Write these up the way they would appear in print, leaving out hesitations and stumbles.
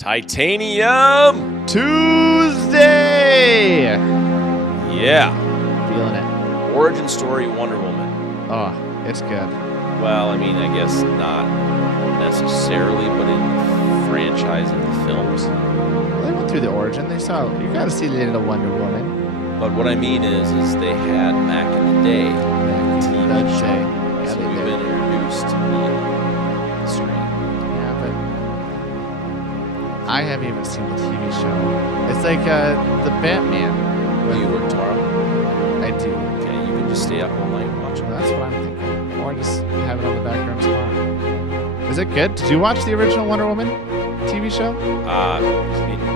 Titanium Tuesday. Yeah. Feeling it. Origin story Wonder Woman. Oh, it's good. Well, I mean, I guess not necessarily, but in the franchise and the films. Well, they went through the origin. They saw. You got to see the little Wonder Woman. But what I mean is they had back in the day a TV show. Yeah, So they we've did. been introduced to the screen. Yeah, but I haven't even seen the TV show. It's like the Batman. Will you work tomorrow? I do. Okay, you can just stay up all night and watch it. That's what I'm thinking. Or just have it on the background tomorrow. Is it good? Did you watch the original Wonder Woman TV show?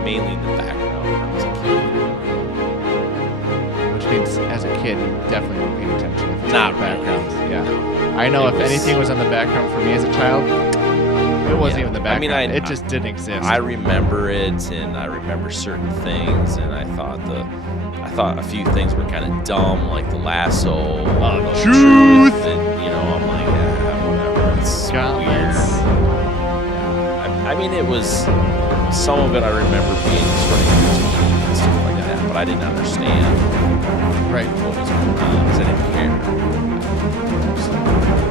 Mainly in the background when I was a kid. Which means, as a kid, you definitely weren't paying attention. If it's Not on the background. really. Yeah. I know It if was- anything was on the background for me as a child, it wasn't Yeah. even the I mean, background. It just didn't exist. I remember it, and I remember certain things, and I thought a few things were kind of dumb, like the lasso of truth. and I'm like, yeah, whatever. It's Gauntlets. weird. Yeah. I mean, it was some of it I remember being sort of entertaining and stuff like that, but I didn't understand Right. what was going on because I didn't care.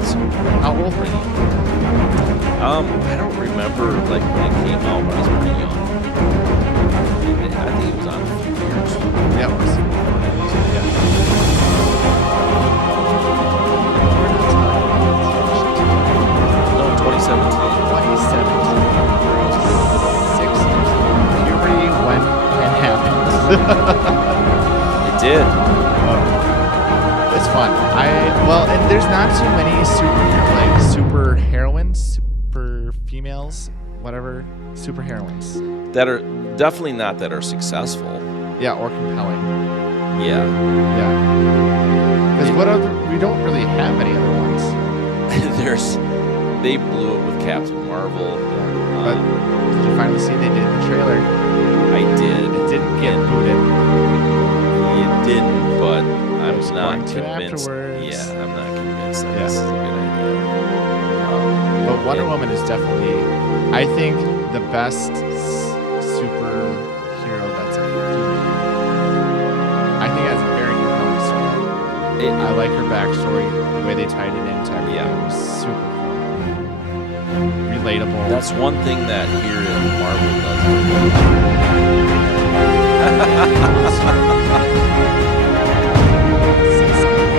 So, How old were you? I don't remember like when it came out, but I was pretty young. I think it was on a few years. Yeah, it was. No, 2017. 2017. 6 years. Puberty when it happened. It did. It's fun. And there's not too many super heroines, super females, whatever, super heroines. That are definitely not that are successful. Yeah, or compelling. Yeah. Yeah. Because we don't really have any other ones. They blew it with Captain Marvel. But did you finally see they did the trailer? I did. It didn't get booted. It didn't, but I'm was not going to convinced. afterwards. Yeah, I'm not convinced that Yeah. this is a good idea. But Wonder Woman is definitely, I think, the best superhero that's ever been. I think that's a very compelling story. I like her backstory, the way they tied it into everything. Yeah. It was super cool. Relatable. That's one thing that here in Marvel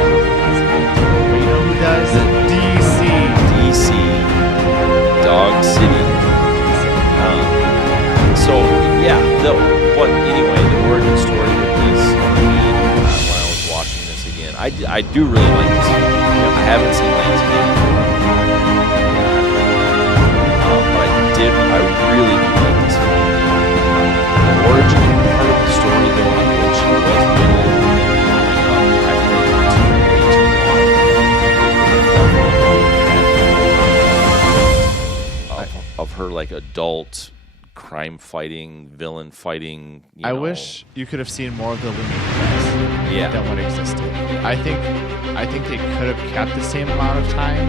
But you know who does? DC. DC, Dog City. But anyway, the origin story with this, when I was watching this again, I do really like this movie. I haven't seen 1980. But I really do like this movie. The origin part of the story, though, on which she was little, I think too way too long. Of her like adult crime fighting, villain fighting. I wish you could have seen more of the Looney Tunes than what existed. I think they could have kept the same amount of time,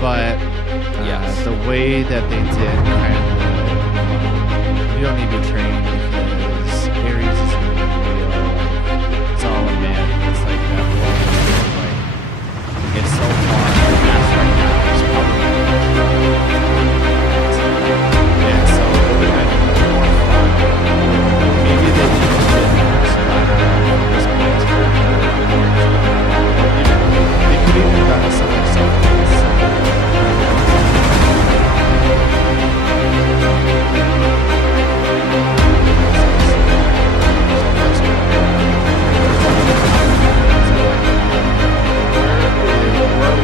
but the way that they did kind of, you don't need to be trained because Ares is real. It's all a myth. It's like that. It's so far past right now. It's probably so it would have been more fun. Maybe they could have been this point. They could even have done something Where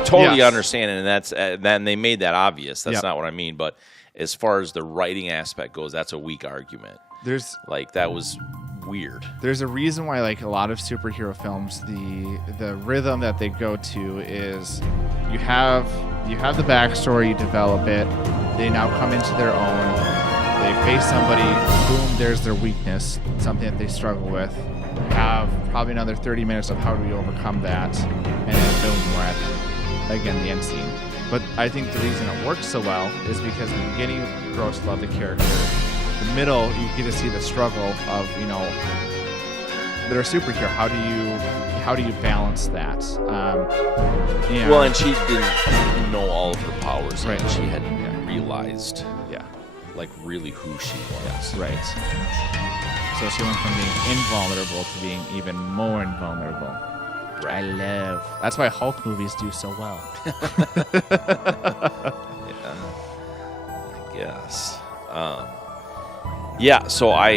I totally understand it, and that's then they made that obvious. That's not what I mean. But as far as the writing aspect goes, that's a weak argument. That was weird. There's a reason why like a lot of superhero films, the rhythm that they go to is you have the backstory, you develop it, they now come into their own, they face somebody, boom, there's their weakness, something that they struggle with, have probably another 30 minutes of how do we overcome that, and then boom, we're at again the end scene. But I think the reason it works so well is because in the beginning you grow to love the character. The middle, you get to see the struggle of, they're a superhero. How do you balance that? Well, and she didn't know all of her powers. Right. And she hadn't realized, like, really who she was. Right. So she went from being invulnerable to being even more invulnerable. Right. That's why Hulk movies do so well. I guess. So I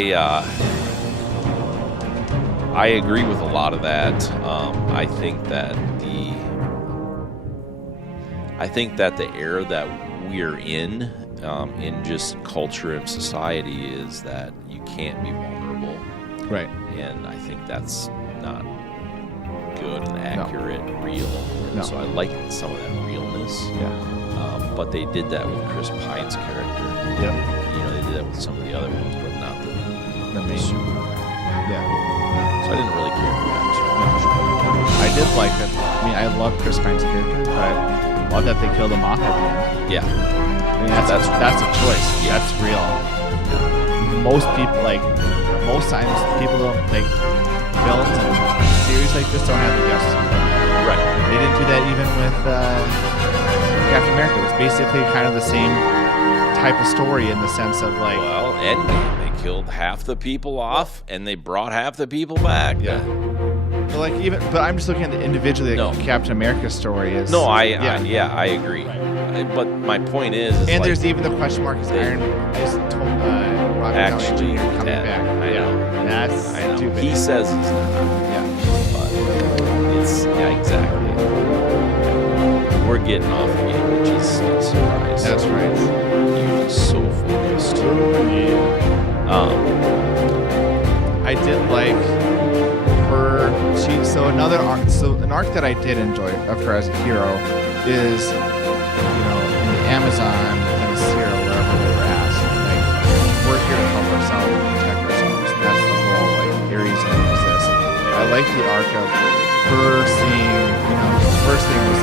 agree with a lot of that. I think that the era that we're in just culture and society is that you can't be vulnerable. Right. And I think that's not good and accurate, real. And so I like some of that realness. Yeah. But they did that with Chris Pine's character. Yep. They did that with some of the other ones, but not the main. Yeah. So I didn't really care for that too much. I did like it. I mean, I love Chris Pine's character, but I love that they killed him off at the end. Yeah. I mean, that's a choice. Yeah. That's real. Most people, most times, people don't, films and series like this don't have the guts. Right. They didn't do that even with Captain America. It was basically kind of the same type of story in the sense of Endgame. They killed half the people off and they brought half the people back. Yeah. But I'm just looking at it individually. Captain America's story is. No, I agree. But my point is there's even the question mark: is Robert actually coming back? I know. That's stupid. He says he's not. Yeah. But it's exactly. We're getting off again, which is a surprise. That's right. You're just so focused. I did like her. Another arc. So an arc that I did enjoy of her as a hero is, in the Amazon, Venezuela, wherever they were at. We're here to help ourselves and protect ourselves. That's the whole Ares and this. I like the arc of her seeing. The first thing was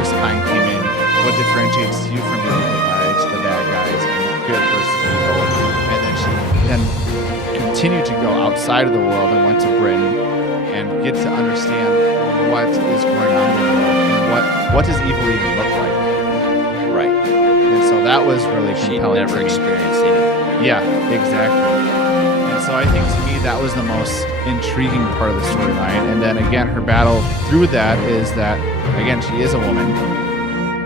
Chris Pine came in. What differentiates you from the evil guys, the bad guys, and good versus evil? And then she continued to go outside of the world and went to Britain and get to understand what is going on in the world and what does evil even look like. Right. And so that was really compelling. She never experienced anything. Yeah, exactly. And so I think to me that was the most intriguing part of the storyline. And then again, her battle through that is that, again, she is a woman.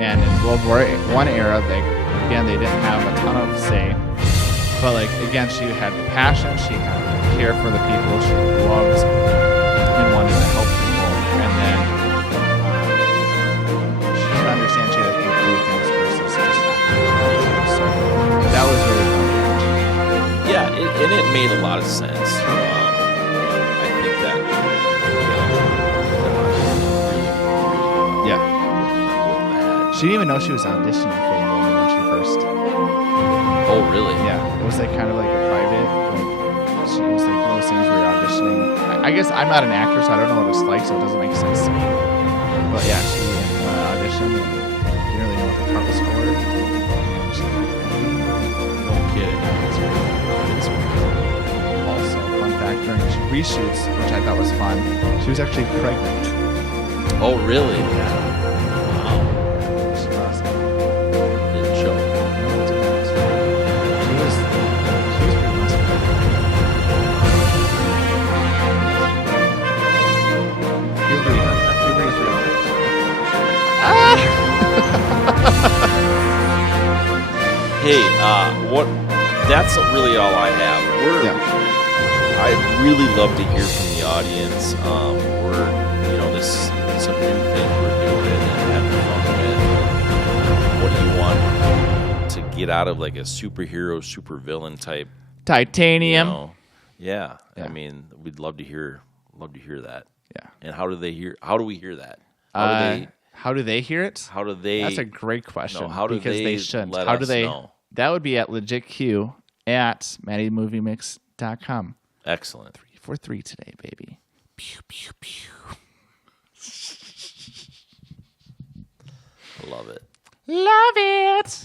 And in World War I era, they didn't have a ton of say. But again, she had the passion, she had the care for the people, she loved and wanted to help people. And then she could understand she had to think through things versus just acting. So that was really fun. Yeah, and it made a lot of sense. I think that, yeah. She didn't even know she was auditioning for Wonderwoman when she first. Oh, really? Yeah. It was kind of like a private. She was one of those things where you're auditioning. I guess I'm not an actor, so I don't know what it's like, so it doesn't make sense to me. But yeah, she auditioned and didn't really know what the part was for. And she, no kidding. Also, fun fact, during reshoots, which I thought was fun, she was actually pregnant. Oh, really? Yeah. Hey, that's really all I have. I'd really love to hear from the audience. This some new things we're doing and have get out of like a superhero, supervillain type. Titanium. Yeah. I mean, we'd love to hear that. Yeah. And how do we hear that? How do they hear it? How do they? That's a great question. No, how do because they shouldn't. let how us do they? know? That would be at LegitQ at MattyMovieMix.com. Excellent. 3 for 3 today, baby. Pew pew pew. Love it. Love it.